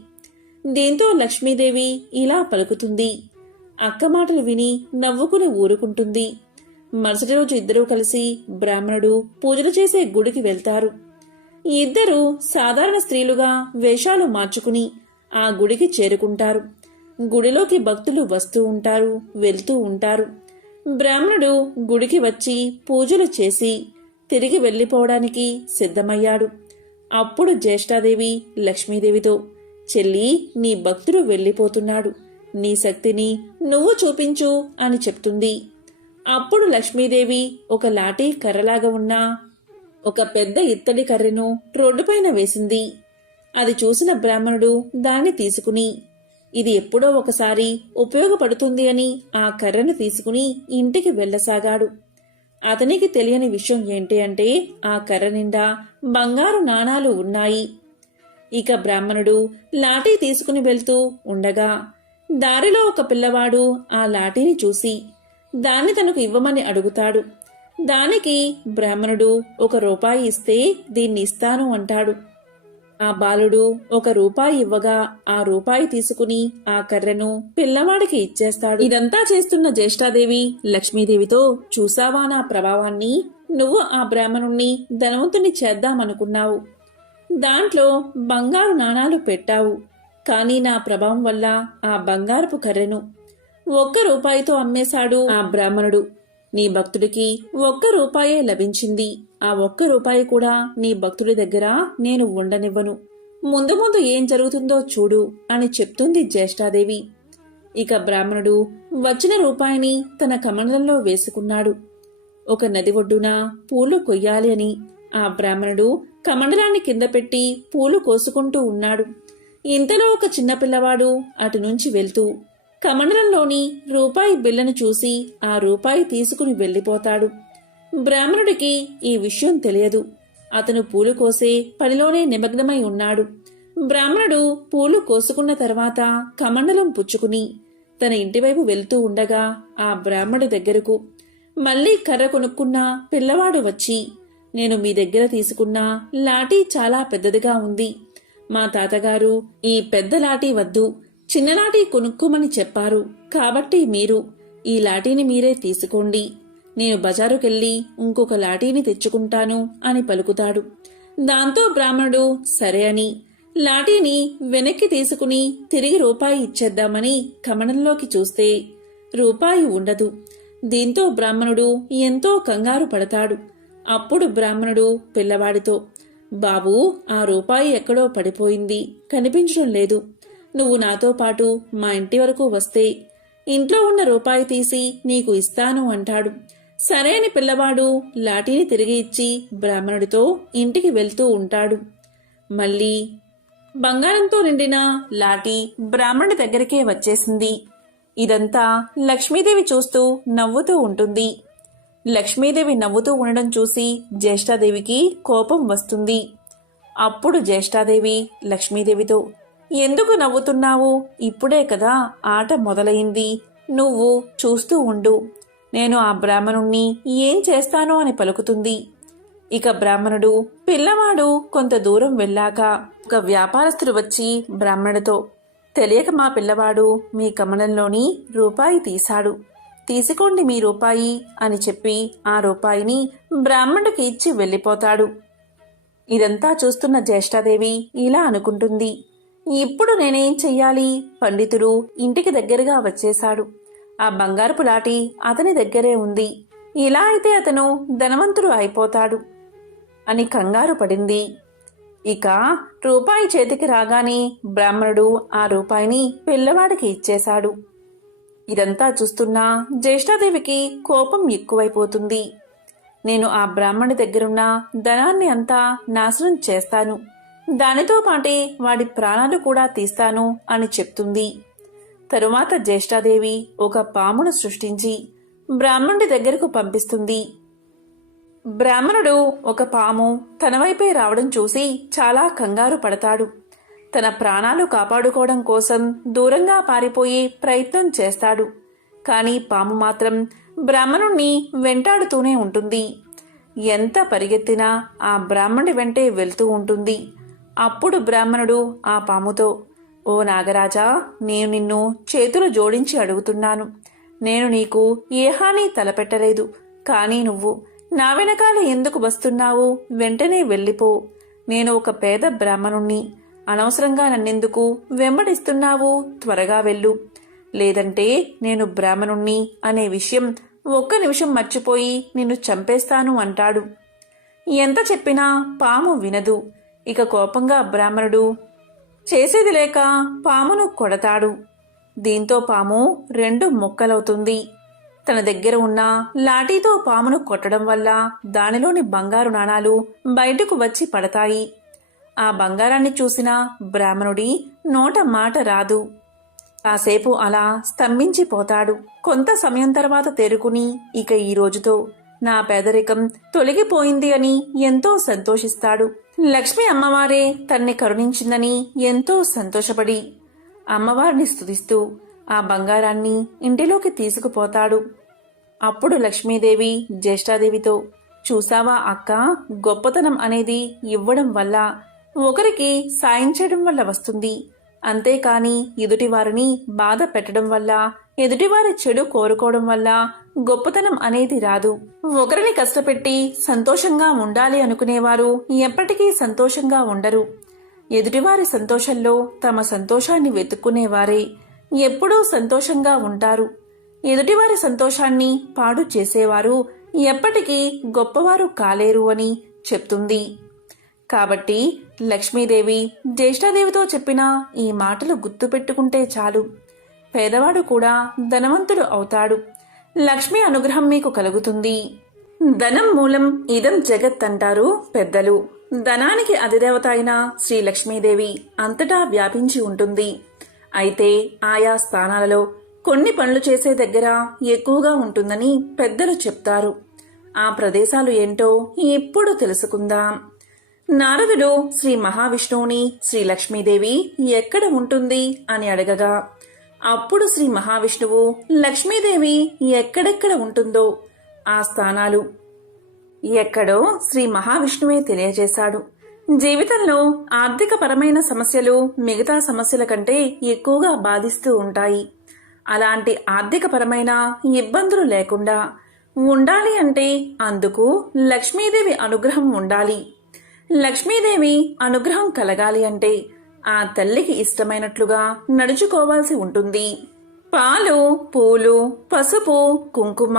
దీంతో లక్ష్మీదేవి ఇలా పలుకుతుంది. అక్క మాటలు విని నవ్వుకుని ఊరుకుంటుంది. మరుసటి రోజు ఇద్దరూ కలిసి బ్రాహ్మణుడు పూజలు చేసే గుడికి వెళ్తారు. ఇద్దరూ సాధారణ స్త్రీలుగా వేషాలు మార్చుకుని ఆ గుడికి చేరుకుంటారు. గుడిలోకి భక్తులు వస్తూ ఉంటారు, వెళ్తూ ఉంటారు. బ్రాహ్మణుడు గుడికి వచ్చి పూజలు చేసి తిరిగి వెళ్ళిపోవడానికి సిద్ధమయ్యాడు. అప్పుడు జ్యేష్ఠాదేవి లక్ష్మీదేవితో, చెల్లి, నీ భక్తుడు వెళ్ళిపోతున్నాడు, నీ శక్తిని నువ్వు చూపించు అని చెప్తుంది. అప్పుడు లక్ష్మీదేవి ఒక లాఠీ కర్రలాగా ఉన్న ఒక పెద్ద ఇత్తడి కర్రెను రోడ్డుపైన వేసింది. అది చూసిన బ్రాహ్మణుడు దాన్ని తీసుకుని, ఇది ఎప్పుడో ఒకసారి ఉపయోగపడుతుంది అని ఆ కర్రను తీసుకుని ఇంటికి వెళ్ళసాగాడు. అతనికి తెలియని విషయం ఏంటి అంటే ఆ కర్ర నిండా బంగారు నాణాలు ఉన్నాయి. ఇక బ్రాహ్మణుడు లాఠీ తీసుకుని వెళ్తూ ఉండగా దారిలో ఒక పిల్లవాడు ఆ లాఠీని చూసి దాన్ని తనకు ఇవ్వమని అడుగుతాడు. దానికి బ్రాహ్మణుడు 1 రూపాయి ఇస్తే దీన్ని ఇస్తాను అంటాడు. ఆ బాలుడు 1 రూపాయి ఇవ్వగా ఆ రూపాయి తీసుకుని ఆ కర్రను పిల్లవాడికి ఇచ్చేస్తాడు. ఇదంతా చేస్తున్న జ్యేష్ఠాదేవి లక్ష్మీదేవితో, చూసావా నా ప్రభావాన్ని? నువ్వు ఆ బ్రాహ్మణుణ్ణి ధనవంతుని చేద్దామనుకున్నావు, దాంట్లో బంగారు నాణాలు పెట్టావు. కానీ నా ప్రభావం వల్ల ఆ బంగారపు కర్రెను 1 రూపాయితో అమ్మేశాడు ఆ బ్రాహ్మణుడు. నీ భక్తుడికి 1 రూపాయే లభించింది. ఆ 1 రూపాయి కూడా నీ భక్తుడి దగ్గర నేను ఉండనివ్వను. ముందు ముందు ఏం జరుగుతుందో చూడు అని చెప్తుంది జ్యేష్ఠాదేవి. ఇక బ్రాహ్మణుడు వచ్చిన రూపాయిని తన కమండలంలో వేసుకున్నాడు. ఒక నది ఒడ్డున పూలు కొయ్యాలి అని ఆ బ్రాహ్మణుడు కమండలాన్ని కింద పెట్టి పూలు కోసుకుంటూ ఉన్నాడు. ఇంతలో ఒక చిన్నపిల్లవాడు అటు నుంచి వెళ్తూ కమండలంలోని రూపాయి బిళ్ళను చూసి ఆ రూపాయి తీసుకుని వెళ్ళిపోతాడు. బ్రాహ్మణుడికి ఈ విషయం తెలియదు. అతను పూలు కోసే పనిలోనే నిమగ్నమై ఉన్నాడు. బ్రాహ్మణుడు పూలు కోసుకున్న తర్వాత కమండలం పుచ్చుకుని తన ఇంటివైపు వెళ్తూ ఉండగా ఆ బ్రాహ్మణుడి దగ్గరకు మళ్లీ కర్ర కొనుక్కున్న పిల్లవాడు వచ్చి, నేను మీ దగ్గర తీసుకున్న లాఠీ చాలా పెద్దదిగా ఉంది. మా తాతగారు ఈ పెద్ద లాఠీ వద్దు, చిన్న లాఠీ కొనుక్కోమని చెప్పారు. కాబట్టి మీరు ఈ లాఠీని మీరే తీసుకోండి. నేను బజారుకెళ్ళి ఇంకొక లాఠీని తెచ్చుకుంటాను అని పలుకుతాడు. దాంతో బ్రాహ్మణుడు సరే అని లాఠీని వెనక్కి తీసుకుని తిరిగి రూపాయి ఇచ్చేద్దామని కమండలంలోకి చూస్తే రూపాయి ఉండదు. దీంతో బ్రాహ్మణుడు ఎంతో కంగారు పడతాడు. అప్పుడు బ్రాహ్మణుడు పిల్లవాడితో, బాబూ, ఆ రూపాయి ఎక్కడో పడిపోయింది, కనిపించడం లేదు. నువ్వు నాతో పాటు మా ఇంటి వరకు వస్తే ఇంట్లో ఉన్న రూపాయి తీసి నీకు ఇస్తాను అంటాడు. సరే అని పిల్లవాడు లాఠీని తిరిగి ఇచ్చి బ్రాహ్మణుడితో ఇంటికి వెళ్తూ ఉంటాడు. మళ్ళీ బంగారంతో నిండిన లాఠీ బ్రాహ్మణుడి దగ్గరికే వచ్చేసింది. ఇదంతా లక్ష్మీదేవి చూస్తూ నవ్వుతూ ఉంటుంది. లక్ష్మీదేవి నవ్వుతూ ఉండడం చూసి జ్యేష్ఠాదేవికి కోపం వస్తుంది. అప్పుడు జ్యేష్ఠాదేవి లక్ష్మీదేవితో, ఎందుకు నవ్వుతున్నావు? ఇప్పుడే కదా ఆట మొదలైంది. నువ్వు చూస్తూ ఉండు, నేను ఆ బ్రాహ్మణుణ్ణి ఏం చేస్తానో అని పలుకుతుంది. ఇక బ్రాహ్మణుడు పిల్లవాడు కొంత దూరం వెళ్ళాక ఒక వ్యాపారస్తుడు వచ్చి బ్రాహ్మణుడితో, తెలియక మా పిల్లవాడు మీ కమలంలోని రూపాయి తీశాడు, తీసుకోండి మీ రూపాయి అని చెప్పి ఆ రూపాయిని బ్రాహ్మణుడికి ఇచ్చి వెళ్ళిపోతాడు. ఇదంతా చూస్తున్న జ్యేష్ఠాదేవి ఇలా అనుకుంటుంది, ఇప్పుడు నేనేం చెయ్యాలి? పండితుడు ఇంటికి దగ్గరగా వచ్చేశాడు. ఆ బంగారపు లాఠీ అతని దగ్గరే ఉంది. ఇలా అయితే అతను ధనవంతుడు అయిపోతాడు అని కంగారు పడింది. ఇక రూపాయి చేతికి రాగానే బ్రాహ్మణుడు ఆ రూపాయిని పిల్లవాడికి ఇచ్చేశాడు. ఇదంతా చూస్తున్న జ్యేష్ఠాదేవికి కోపం ఎక్కువైపోతుంది. నేను ఆ బ్రాహ్మణుడి దగ్గరున్న ధనాన్ని అంతా నాశనం చేస్తాను, దానితో పాటే వాడి ప్రాణాలు కూడా తీస్తాను అని చెప్తుంది. తరువాత జ్యేష్ఠాదేవి ఒక పామును సృష్టించి బ్రాహ్మణుడి దగ్గరకు పంపిస్తుంది. బ్రాహ్మణుడు ఒక పాము తన వైపే రావడం చూసి చాలా కంగారు పడతాడు. తన ప్రాణాలు కాపాడుకోవడం కోసం దూరంగా పారిపోయే ప్రయత్నం చేస్తాడు. కానీ పాము మాత్రం బ్రాహ్మణుణ్ణి వెంటాడుతూనే ఉంటుంది. ఎంత పరిగెత్తినా ఆ బ్రాహ్మణుడి వెంటే వెళ్తూ ఉంటుంది. అప్పుడు బ్రాహ్మణుడు ఆ పాముతో, ఓ నాగరాజా, నేను నిన్ను చేతులు జోడించి అడుగుతున్నాను. నేను నీకు ఏ హాని తలపెట్టలేదు, కానీ నువ్వు నా వెనకాల ఎందుకు వస్తున్నావు? వెంటనే వెళ్ళిపో. నేను ఒక పేద బ్రాహ్మణుణ్ణి, అనవసరంగా నన్నెందుకు వెంబడిస్తున్నావు? త్వరగా వెళ్ళు, లేదంటే నేను బ్రాహ్మణుణ్ణి అనే విషయం ఒక్క నిమిషం మర్చిపోయి నిన్ను చంపేస్తాను అంటాడు. ఎంత చెప్పినా పాము వినదు. ఇక కోపంగా బ్రాహ్మణుడు చేసేది లేక పామును కొడతాడు. దీంతో పాము 2 ముక్కలవుతుంది. తన దగ్గర ఉన్న లాఠీతో పామును కొట్టడం వల్ల దానిలోని బంగారు నాణాలు బయటకు వచ్చి పడతాయి. ఆ బంగారాన్ని చూసిన బ్రాహ్మణుడి నోట మాట రాదు. కాసేపు అలా స్తంభించిపోతాడు. కొంత సమయం తర్వాత తేరుకుని ఇక ఈ రోజుతో నా పేదరికం తొలగిపోయింది అని ఎంతో సంతోషిస్తాడు. లక్ష్మి అమ్మవారే తన్ని కరుణించిందని ఎంతో సంతోషపడి అమ్మవారిని స్తుతిస్తూ ఆ బంగారాన్ని ఇంటిలోకి తీసుకుపోతాడు. అప్పుడు లక్ష్మీదేవి జ్యేష్ఠాదేవితో, చూసావా అక్క, గొప్పతనం అనేది ఇవ్వడం వల్ల, ఒకరికి సాయం చేయడం వల్ల వస్తుంది. అంతేకాని ఎదుటివారిని బాధ పెట్టడం వల్ల, ఎదుటివారి చెడు కోరుకోవడం వల్ల గొప్పతనం అనేది రాదు. ఒకరిని కష్టపెట్టి సంతోషంగా ఉండాలి అనుకునేవారు ఎప్పటికీ సంతోషంగా ఉండరు. ఎదుటివారి సంతోషంలో తమ సంతోషాన్ని వెతుక్కునేవారే ఎప్పుడూ సంతోషంగా ఉంటారు. ఎదుటివారి సంతోషాన్ని పాడు చేసేవారు ఎప్పటికీ గొప్పవారు కాలేరు అని చెప్తుంది. కాబట్టి లక్ష్మీదేవి జ్యేష్ఠాదేవితో చెప్పిన ఈ మాటలు గుర్తుపెట్టుకుంటే చాలు, పేదవాడు కూడా ధనవంతుడు అవుతాడు. లక్ష్మీ అనుగ్రహం మీకు కలుగుతుంది. ధనం మూలం ఇదం జగత్ అంటారు పెద్దలు. ధనానికి అధిదేవత అయిన శ్రీ లక్ష్మీదేవి అంతటా వ్యాపించి ఉంటుంది. అయితే ఆయా స్థానాలలో కొన్ని పనులు చేసే దగ్గర ఎక్కువగా ఉంటుందని పెద్దలు చెప్తారు. ఆ ప్రదేశాలు ఏంటో ఇప్పుడు తెలుసుకుందాం. నారదుడు శ్రీ మహావిష్ణువుని శ్రీ లక్ష్మీదేవి ఎక్కడ ఉంటుంది అని అడగగా, అప్పుడు శ్రీ మహావిష్ణువు లక్ష్మీదేవి ఎక్కడెక్కడ ఉంటుందో ఆ స్థానాలు ఎక్కడో శ్రీ మహావిష్ణువే తెలియజేశాడు. జీవితంలో ఆర్థిక పరమైన సమస్యలు మిగతా సమస్యల కంటే ఎక్కువగా బాధిస్తూ ఉంటాయి. అలాంటి ఆర్థిక పరమైన ఇబ్బందులు లేకుండా ఉండాలి అంటే అందుకు లక్ష్మీదేవి అనుగ్రహం ఉండాలి. లక్ష్మీదేవి అనుగ్రహం కలగాలి అంటే ఆ తల్లికి ఇష్టమైనట్లుగా నడుచుకోవాల్సి ఉంటుంది. పాలు, పూలు, పసుపు, కుంకుమ,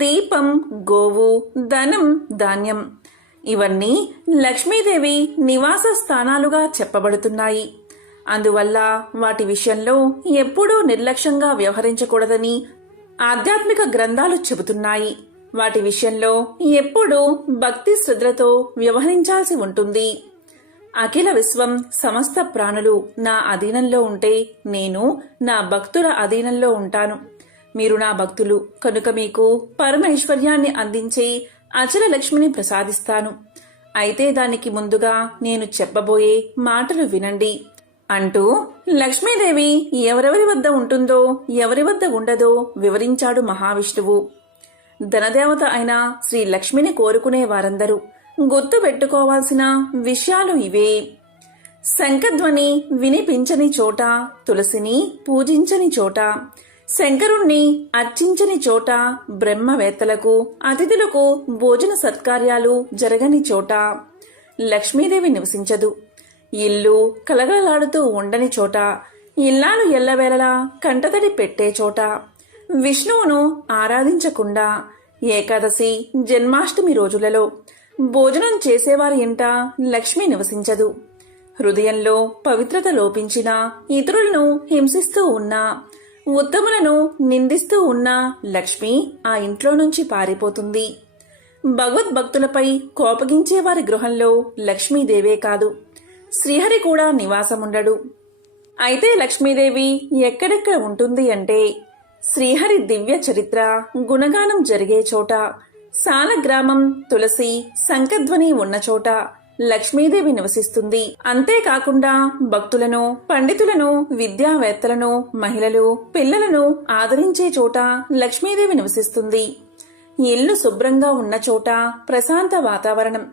దీపం, గోవు, ధనం, ధాన్యం ఇవన్నీ లక్ష్మీదేవి నివాస స్థానాలుగా చెప్పబడుతున్నాయి. అందువల్ల వాటి విషయంలో ఎప్పుడూ నిర్లక్ష్యంగా వ్యవహరించకూడదని ఆధ్యాత్మిక గ్రంథాలు చెబుతున్నాయి. వాటి విషయంలో ఎప్పుడూ భక్తి శ్రద్ధలతో వ్యవహరించాల్సి ఉంటుంది. అఖిల విశ్వం సమస్త ప్రాణులు నా అధీనంలో ఉంటే నేను నా భక్తుల అధీనంలో ఉంటాను. మీరు నా భక్తులు కనుక మీకు పరమైశ్వర్యాన్ని అందించే అచల లక్ష్మిని ప్రసాదిస్తాను. అయితే దానికి ముందుగా నేను చెప్పబోయే మాటలు వినండి అంటూ లక్ష్మీదేవి ఎవరెవరి వద్ద ఉంటుందో ఎవరి వద్ద ఉండదో వివరించాడు మహావిష్ణువు. ధనదేవత అయిన శ్రీ లక్ష్మిని కోరుకునే వారందరూ గుర్తు పెట్టుకోవాల్సిన విషయాలు ఇవే. శంఖధ్వని వినిపించని చోట, తులసిని పూజించని చోట, శంకరుణ్ణి అర్చించని చోట, బ్రహ్మవేత్తలకు అతిథులకు భోజన సత్కార్యాలు జరగని చోట లక్ష్మీదేవి నివసించదు. ఇల్లు కలగలలాడుతూ ఉండని చోట, ఇల్లాలు ఎల్లవేళలా కంటతడి పెట్టే చోట, విష్ణువును ఆరాధించకుండా ఏకాదశి, జన్మాష్టమి రోజులలో భోజనం చేసేవారి ఇంట లక్ష్మి నివసించదు. హృదయంలో పవిత్రత లోపించినా, ఇతరులను హింసిస్తూ ఉన్నా, ఉత్తములను నిందిస్తూ ఉన్నా లక్ష్మి ఆ ఇంట్లో నుంచి పారిపోతుంది. భగవద్భక్తులపై కోపగించేవారి గృహంలో లక్ష్మీదేవే కాదు, శ్రీహరి కూడా నివాసముండడు. అయితే లక్ష్మీదేవి ఎక్కడెక్కడ ఉంటుంది అంటే శ్రీహరి దివ్య చరిత్ర గుణగానం జరిగే చోట, సాలగ్రామం, తులసి, శంఖధ్వని ఉన్న చోట లక్ష్మీదేవి నివసిస్తుంది. అంతేకాకుండా భక్తులను, పండితులను, విద్యావేత్తలను, మహిళలు, పిల్లలను ఆదరించే చోట లక్ష్మీదేవి నివసిస్తుంది. ఇల్లు శుభ్రంగా ఉన్న చోట ప్రశాంత వాతావరణం,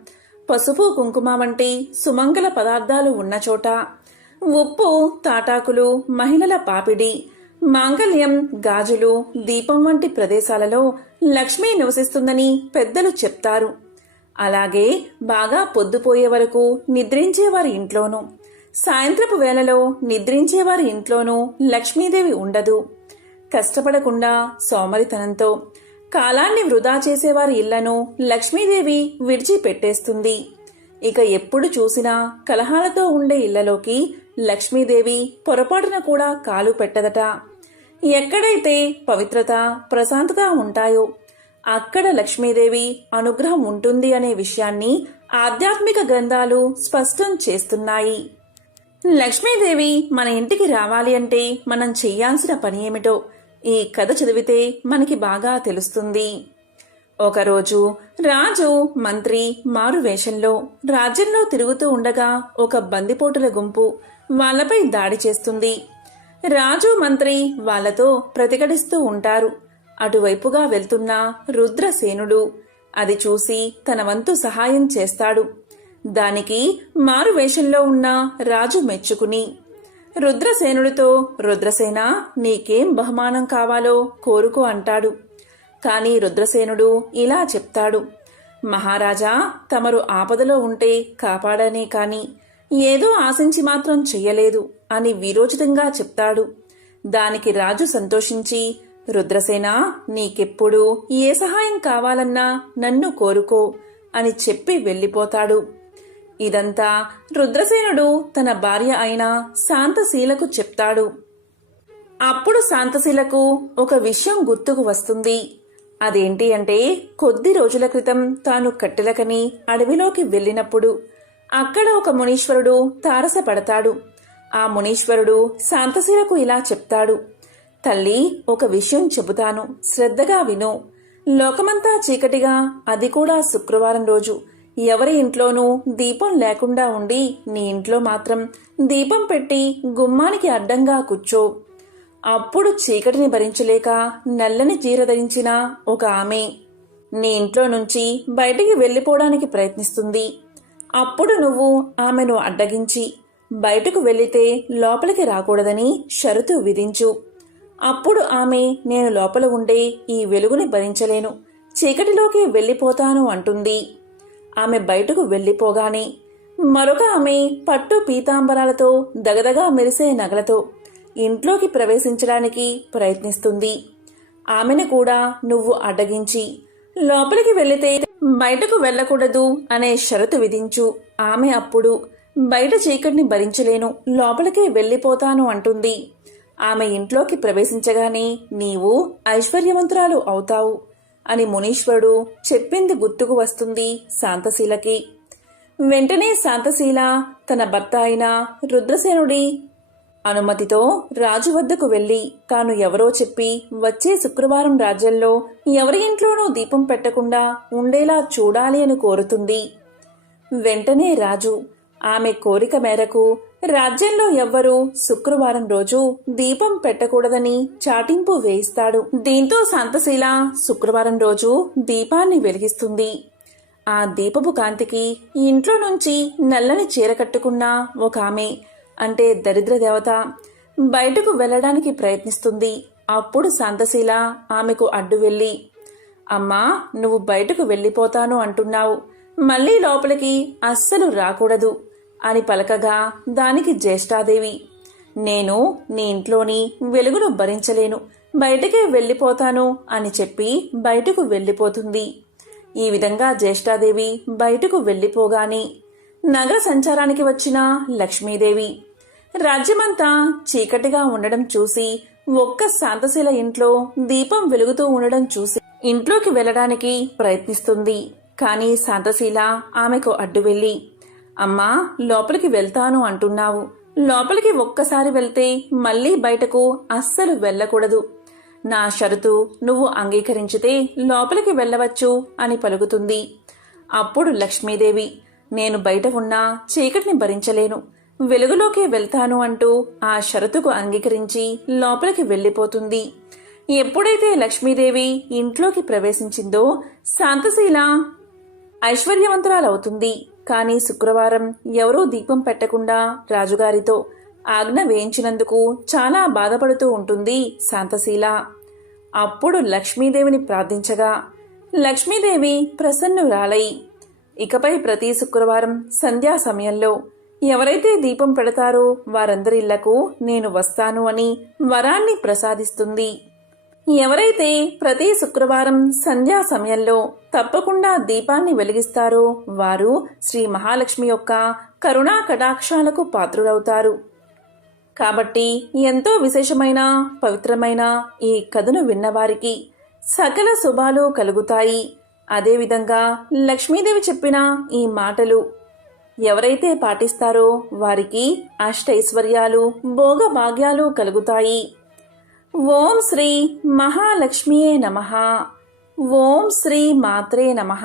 పసుపు, కుంకుమ వంటి సుమంగళ పదార్థాలు ఉన్న చోట, ఉప్పు, తాటాకులు, మహిళల పాపిడి, మాంగళ్యం, గాజులు, దీపం వంటి ప్రదేశాలలో లక్ష్మీ నివసిస్తుందని పెద్దలు చెప్తారు. అలాగే బాగా పొద్దుపోయే వరకు నిద్రించేవారి ఇంట్లోనూ, సాయంత్రపు వేళలో నిద్రించేవారి ఇంట్లోనూ లక్ష్మీదేవి ఉండదు. కష్టపడకుండా సోమరితనంతో కాలాన్ని వృధా చేసేవారి ఇళ్లను లక్ష్మీదేవి విడిచిపెట్టేస్తుంది. ఇక ఎప్పుడు చూసినా కలహాలతో ఉండే ఇళ్లలోకి లక్ష్మీదేవి పొరపాటున కూడా కాలు పెట్టదట. ఎక్కడైతే పవిత్రత, ప్రశాంతత ఉంటాయో అక్కడ లక్ష్మీదేవి అనుగ్రహం ఉంటుంది అనే విషయాన్ని ఆధ్యాత్మిక గ్రంథాలు స్పష్టం చేస్తున్నాయి. లక్ష్మీదేవి మన ఇంటికి రావాలి అంటే మనం చెయ్యాల్సిన పని ఏమిటో ఈ కథ చదివితే మనకి బాగా తెలుస్తుంది. ఒకరోజు రాజు, మంత్రి మారు వేషంలో రాజ్యంలో తిరుగుతూ ఉండగా ఒక బందిపోటుల గుంపు వాళ్లపై దాడి చేస్తుంది. రాజు, మంత్రి వాళ్లతో ప్రతిఘటిస్తూ ఉంటారు. అటువైపుగా వెళ్తున్న రుద్రసేనుడు అది చూసి తన వంతు సహాయం చేస్తాడు. దానికి మారు వేషంలో ఉన్న రాజు మెచ్చుకుని రుద్రసేనుడితో, రుద్రసేన, నీకేం బహుమానం కావాలో కోరుకో అంటాడు. కాని రుద్రసేనుడు ఇలా చెప్తాడు, మహారాజా, తమరు ఆపదలో ఉంటే కాపాడనే కాని ఏదో ఆశించి మాత్రం చెయ్యలేదు అని వీరోచితంగా చెప్తాడు. దానికి రాజు సంతోషించి, రుద్రసేన, నీకెప్పుడు ఏ సహాయం కావాలన్నా నన్ను కోరుకో అని చెప్పి వెళ్ళిపోతాడు. ఇదంతా రుద్రసేనుడు తన భార్య అయిన శాంతశీలకు చెప్తాడు. అప్పుడు శాంతశీలకు ఒక విషయం గుర్తుకు వస్తుంది. అదేంటి అంటే, కొద్ది రోజుల క్రితం తాను కట్టెలకని అడవిలోకి వెళ్ళినప్పుడు అక్కడ ఒక మునీశ్వరుడు తారసపడతాడు. ఆ మునీశ్వరుడు శాంతశీలకు ఇలా చెప్తాడు, తల్లి, ఒక విషయం చెబుతాను, శ్రద్ధగా విను. లోకమంతా చీకటిగా, అది కూడా శుక్రవారం రోజు ఎవరి ఇంట్లోనూ దీపం లేకుండా ఉండి నీ ఇంట్లో మాత్రం దీపం పెట్టి గుమ్మానికి అడ్డంగా కూర్చో. అప్పుడు చీకటిని భరించలేక నల్లని చీర ధరించిన ఒక ఆమె నీ ఇంట్లో నుంచి బయటికి వెళ్లిపోవడానికి ప్రయత్నిస్తుంది. అప్పుడు నువ్వు ఆమెను అడ్డగించి బయటకు వెళ్లితే లోపలికి రాకూడదని షరతు విధించు. అప్పుడు ఆమె, నేను లోపల ఉండే ఈ వెలుగుని భరించలేను, చీకటిలోకి వెళ్లిపోతాను అంటుంది. ఆమె బయటకు వెళ్లిపోగానే మరొక ఆమె పట్టు పీతాంబరాలతో దగదగా మెరిసే నగలతో ఇంట్లోకి ప్రవేశించడానికి ప్రయత్నిస్తుంది. ఆమెను కూడా నువ్వు అడ్డగించి లోపలికి వెళ్లితే బయటకు వెళ్లకూడదు అనే షరతు విధించు. ఆమె అప్పుడు బయట చీకటిని భరించలేను, లోపలికే వెళ్లిపోతాను అంటుంది. ఆమె ఇంట్లోకి ప్రవేశించగానే నీవు ఐశ్వర్యవంతురాలు అవుతావు అని మునీశ్వరుడు చెప్పింది గుర్తుకు వస్తుంది శాంతశీలకి. వెంటనే శాంతశీల తన భర్త అయిన రుద్రసేనుడి అనుమతితో రాజు వద్దకు వెళ్లి తాను ఎవరో చెప్పి వచ్చే శుక్రవారం రాజ్యంలో ఎవరి ఇంట్లోనూ దీపం పెట్టకుండా ఉండేలా చూడాలి అని కోరుతుంది. వెంటనే రాజు ఆమె కోరిక మేరకు రాజ్యంలో ఎవ్వరూ శుక్రవారం రోజు దీపం పెట్టకూడదని చాటింపు వేయిస్తాడు. దీంతో శాంతశీల శుక్రవారం రోజు దీపాన్ని వెలిగిస్తుంది. ఆ దీపపు కాంతికి ఇంట్లో నుంచి నల్లని చీర కట్టుకున్న ఒక ఆమె, అంటే దరిద్ర దేవత, బయటకు వెళ్లడానికి ప్రయత్నిస్తుంది. అప్పుడు శాంతశీల ఆమెకు అడ్డు వెళ్లి, అమ్మా, నువ్వు బయటకు వెళ్లిపోతాను అంటున్నావు, మళ్లీ లోపలికి అస్సలు రాకూడదు అని పలకగా దానికి జ్యేష్ఠాదేవి, నేను నీ ఇంట్లోని వెలుగును భరించలేను, బయటకే వెళ్లిపోతాను అని చెప్పి బయటకు వెళ్లిపోతుంది. ఈ విధంగా జ్యేష్ఠాదేవి బయటకు వెళ్లిపోగానే నగర సంచారానికి వచ్చిన లక్ష్మీదేవి రాజ్యమంతా చీకటిగా ఉండడం చూసి ఒక్క శాంతశీల ఇంట్లో దీపం వెలుగుతూ ఉండడం చూసి ఇంట్లోకి వెళ్లడానికి ప్రయత్నిస్తుంది. కానీ శాంతశీల ఆమెకు అడ్డు వెళ్లి, అమ్మా, లోపలికి వెళ్తాను అంటున్నావు, లోపలికి ఒక్కసారి వెళ్తే మళ్లీ బయటకు అస్సలు వెళ్లకూడదు. నా షరతు నువ్వు అంగీకరించితే లోపలికి వెళ్లవచ్చు అని పలుకుతుంది. అప్పుడు లక్ష్మీదేవి, నేను బయట ఉన్నా చీకటిని భరించలేను, వెలుగులోకి వెళ్తాను అంటూ ఆ షరతుకు అంగీకరించి లోపలికి వెళ్లిపోతుంది. ఎప్పుడైతే లక్ష్మీదేవి ఇంట్లోకి ప్రవేశించిందో శాంతశీల ఐశ్వర్యవంతురాలవుతుంది. కానీ శుక్రవారం ఎవరూ దీపం పెట్టకుండా రాజుగారితో ఆజ్ఞ వేయించినందుకు చాలా బాధపడుతూ ఉంటుంది శాంతశీల. అప్పుడు లక్ష్మీదేవిని ప్రార్థించగా లక్ష్మీదేవి ప్రసన్నురాలై ఇకపై ప్రతి శుక్రవారం సంధ్యా సమయంలో ఎవరైతే దీపం పెడతారో వారందరిళ్లకు నేను వస్తాను అని వరాన్ని ప్రసాదిస్తుంది. ఎవరైతే ప్రతి శుక్రవారం సంధ్యా సమయంలో తప్పకుండా దీపాన్ని వెలిగిస్తారో వారు శ్రీ మహాలక్ష్మి యొక్క కరుణా కటాక్షాలకు పాత్రులవుతారు. కాబట్టి ఎంతో విశేషమైన పవిత్రమైన ఈ కథను విన్నవారికి సకల శుభాలు కలుగుతాయి. అదేవిధంగా లక్ష్మీదేవి చెప్పిన ఈ మాటలు ఎవరైతే పాటిస్తారో వారికి అష్టైశ్వర్యాలు భోగభాగ్యాలు కలుగుతాయి. ఓం శ్రీ మహాలక్ష్మియే నమః. ఓం శ్రీ మాత్రే నమః.